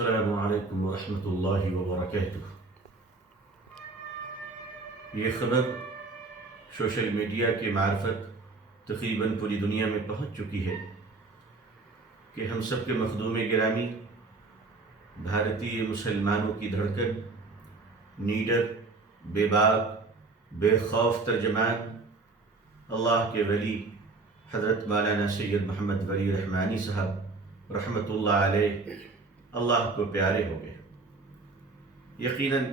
السلام علیکم ورحمۃ اللہ وبرکاتہ۔ یہ خبر سوشل میڈیا کی معرفت تقریباً پوری دنیا میں پہنچ چکی ہے کہ ہم سب کے مخدوم گرامی، بھارتی مسلمانوں کی دھڑکن، نیڈر، بے باک، بے خوف ترجمان، اللہ کے ولی حضرت مولانا سید محمد ولی رحمانی صاحب رحمۃ اللہ علیہ اللہ کو پیارے ہو گئے۔ یقیناً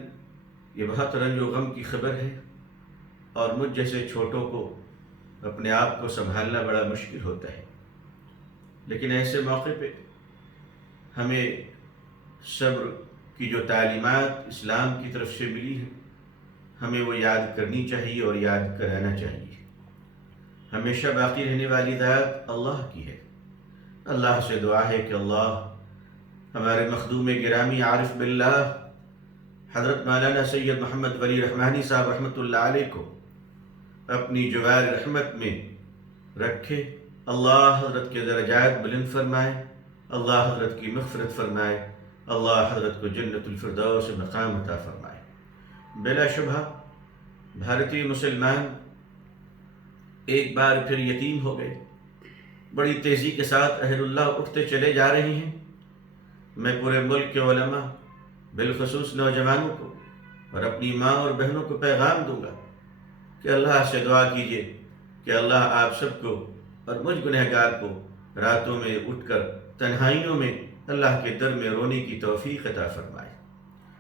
یہ بہت رنج و غم کی خبر ہے اور مجھ جیسے چھوٹوں کو اپنے آپ کو سنبھالنا بڑا مشکل ہوتا ہے، لیکن ایسے موقع پہ ہمیں صبر کی جو تعلیمات اسلام کی طرف سے ملی ہیں ہمیں وہ یاد کرنی چاہیے اور یاد کرانا چاہیے۔ ہمیشہ باقی رہنے والی ذات اللہ کی ہے۔ اللہ سے دعا ہے کہ اللہ ہمارے مخدوم گرامی عارف باللہ حضرت مولانا سید محمد ولی رحمانی صاحب رحمۃ اللہ علیہ کو اپنی جوار رحمت میں رکھے، اللہ حضرت کے درجات بلند فرمائے، اللہ حضرت کی مغفرت فرمائے، اللہ حضرت کو جنت الفردوس مقام عطا فرمائے۔ بلا شبہ بھارتی مسلمان ایک بار پھر یتیم ہو گئے، بڑی تیزی کے ساتھ اہل اللہ اٹھتے چلے جا رہے ہیں۔ میں پورے ملک کے علماء، بالخصوص نوجوانوں کو اور اپنی ماں اور بہنوں کو پیغام دوں گا کہ اللہ سے دعا کیجیے کہ اللہ آپ سب کو اور مجھ گنہگار کو راتوں میں اٹھ کر تنہائیوں میں اللہ کے در میں رونے کی توفیق عطا فرمائے۔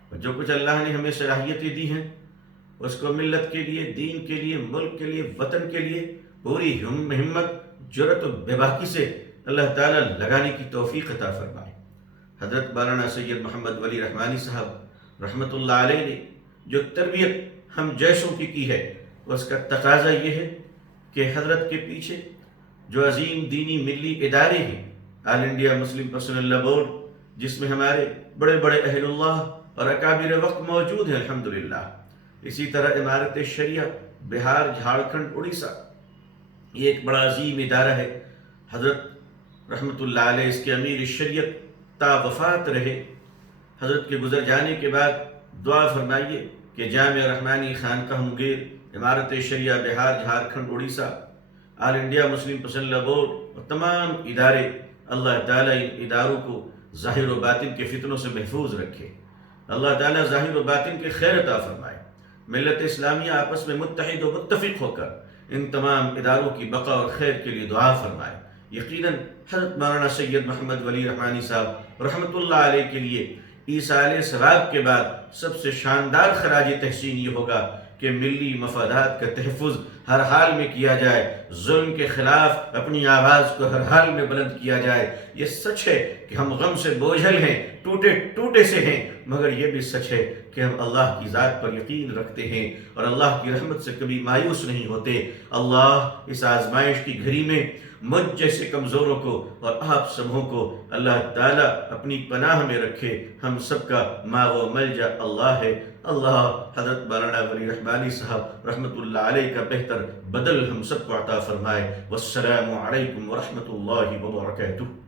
اور جو کچھ اللہ نے ہمیں صلاحیتیں دی ہیں اس کو ملت کے لیے، دین کے لیے، ملک کے لیے، وطن کے لیے پوری ہمت، جرأت و بے باکی سے اللہ تعالیٰ لگانے کی توفیق عطا فرمائے۔ حضرت مولانا سید محمد ولی رحمانی صاحب رحمۃ اللہ علیہ نے جو تربیت ہم جیسوں کی ہے اس کا تقاضا یہ ہے کہ حضرت کے پیچھے جو عظیم دینی ملی ادارے ہیں، آل انڈیا مسلم پرسنل لا بورڈ، جس میں ہمارے بڑے بڑے اہل اللہ اور اکابر وقت موجود ہیں الحمدللہ، اسی طرح امارت شریعہ بہار، جھارکھنڈ، اڑیسہ، یہ ایک بڑا عظیم ادارہ ہے۔ حضرت رحمۃ اللہ علیہ اس کے امیر شریعت تا وفات رہے۔ حضرت کے گزر جانے کے بعد دعا فرمائیے کہ جامعہ رحمانی خانقاہ مغیر، امارت شریعہ بہار، جھارکھنڈ، اڑیسہ، آل انڈیا مسلم پرسنل لا بورڈ اور تمام ادارے، اللہ تعالیٰ ان اداروں کو ظاہر و باطن کے فتنوں سے محفوظ رکھے، اللہ تعالیٰ ظاہر و باطن کے خیر عطا فرمائے۔ ملت اسلامیہ آپس میں متحد و متفق ہو کر ان تمام اداروں کی بقا اور خیر کے لیے دعا فرمائے۔ یقیناً حضرت مولانا سید محمد ولی رحمانی صاحب رحمۃ اللہ علیہ کے لیے ایصال ثواب کے بعد سب سے شاندار خراج تحسین یہ ہوگا کہ ملی مفادات کا تحفظ ہر حال میں کیا جائے، ظلم کے خلاف اپنی آواز کو ہر حال میں بلند کیا جائے۔ یہ سچ ہے کہ ہم غم سے بوجھل ہیں، ٹوٹے سے ہیں، مگر یہ بھی سچ ہے کہ ہم اللہ کی ذات پر یقین رکھتے ہیں اور اللہ کی رحمت سے کبھی مایوس نہیں ہوتے۔ اللہ اس آزمائش کی گھڑی میں مجھ جیسے کمزوروں کو اور آپ سبوں کو اللہ تعالیٰ اپنی پناہ میں رکھے۔ ہم سب کا ماو و ملجا اللہ ہے۔ اللہ حضرت مولانا ولی رحمانی صاحب رحمۃ اللہ علیہ کا بہتر بدل ہم سب کو عطا فرمائے۔ والسلام علیکم ورحمۃ اللہ وبرکاتہ۔